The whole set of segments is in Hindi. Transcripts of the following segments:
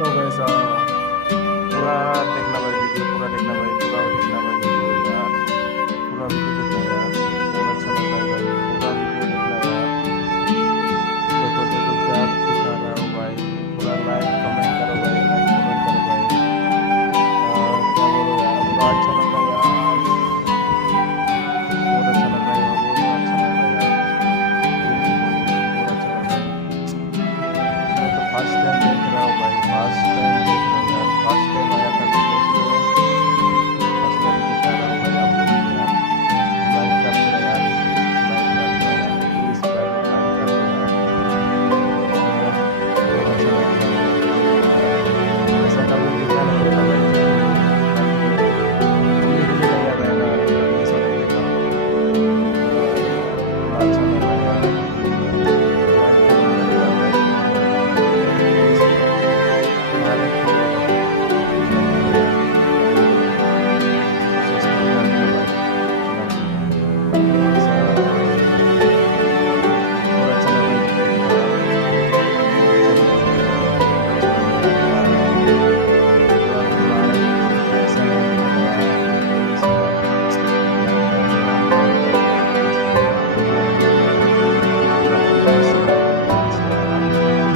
लो वैसा पूरा देखना भाई वीडियो, पूरा देखना भाई, पूरा देखना भाई वीडियो यार, पूरा वीडियो देखना यार, बहुत अच्छा लग रहा है भाई, पूरा वीडियो देखना यार। देखो देखो क्या दिखा रहा हूँ भाई, पूरा लाइक कमेंट करो भाई, लाइक कमेंट करो भाई। क्या बोलो यार, पूरा अच्छा लग रहा है यार, बहुत अच्छा लग रहा है यार, बहुत अच्छा लग रहा है यार। बहुत अच्छा लग रहा है। मैं तो फर्स्ट टाइम देख रहा हूँ भाई, फर्स्ट टाइम देख रहा हूँ यार, फर्स्ट टाइम आया था वीडियो पे, फर्स्ट टाइम दिखा रहा हूँ भाई आप लोगों को यार। लाइक कर दो यार, लाइक कर दो यार, प्लीज भाई लोग लाइक कर दो यार। बहुत अच्छा लग रहा है भाई वीडियो देखना यार, ऐसा कभी देखा नहीं होता भाई वीडियो, कभी जिंदगी में नहीं याद आएगा कभी ऐसा नहीं देखा हूँ। यार पूरा अच्छा लग रहा है यार, लाइक कमेंट करो यार, लाइक कमेंट करो यार, प्लीज भाई, तुम्हारे लिए भाई, सब्सक्राइब कर दो भाई, लाइक ऐसा बहुत अच्छा लग रहा है वीडियो देखना यार, बहुत अच्छा लग रहा है यार, बहुत अच्छा लग रहा है यार, पूरा लाइक ऐसा नहीं करना यार, प्लीज भाई, लाइक कर दो यार, लाइक कर दो यार, प्लीज भाई आप लोग लाइक कर दो यार, पूरा प्यार से लाइक करो प्लीज यार आप लोग यार।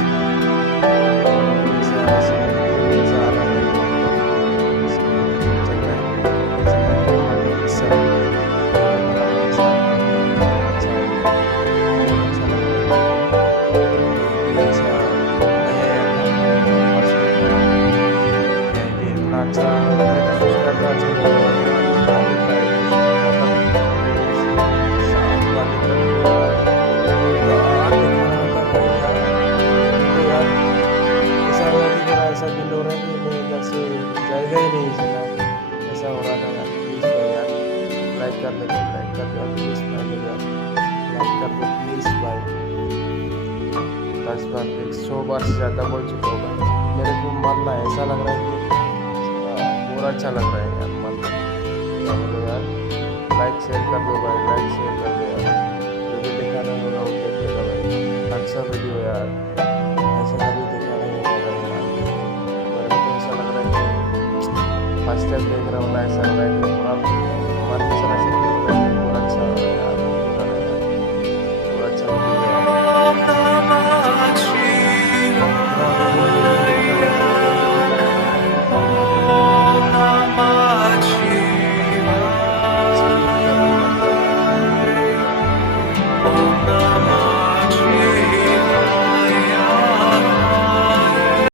ऐसा ऐसे ऐसा आ रहा भाई लाइक कर दो यार, प्लीज वीडियो देखो, चल रहा है वीडियो, नहीं चल रहा है देखना नहीं, हिस्सा देखना भाई, सारा वीडियो कितना अच्छा है ये, बहुत अच्छा लग रहा है भाई। मैं भी ऐसा नहीं आया था फर्स्ट टाइम भाई, मैं भी इतना अच्छा, मैं तो सोचता था अच्छा नहीं होगा इतना जितना दिख रहा है वीडियो में, मतलब साफ पूरा दिख रहा है, पूरा दिखा रहा था भाई यार। अभी तो यार ऐसा हो रहा है कि मेरा ऐसा दिल हो रहा है कि मैं इधर से जाएगा ही नहीं इस बार, ऐसा हो रहा था यार। प्लीज़ भाई यार लाइक कर दो भाई, लाइक कर दो यार, प्लीज़ भाई लोग यार, लाइक कर दो प्लीज़ भाई। 10 बार 100 बार से ज़्यादा बोल चुका हूँ भाई, मेरे को मरना है, ऐसा लग रहा है कि बहुत अच्छा लग रहा है यार मरना। क्या बोलो यार, लाइक शेयर कर दो भाई, लाइक शेयर कर दो यार, जो भी देखा नहीं होगा वो देख लेगा भाई, अच्छा वीडियो यार, ऐसा कभी देखा नहीं होगा भाई यार। मेरे को तो ऐसा लग रहा है कि फर्स्ट टाइम देख रहा हूँ ना, ऐसा लग रहा है कि पूरा मन की तरह से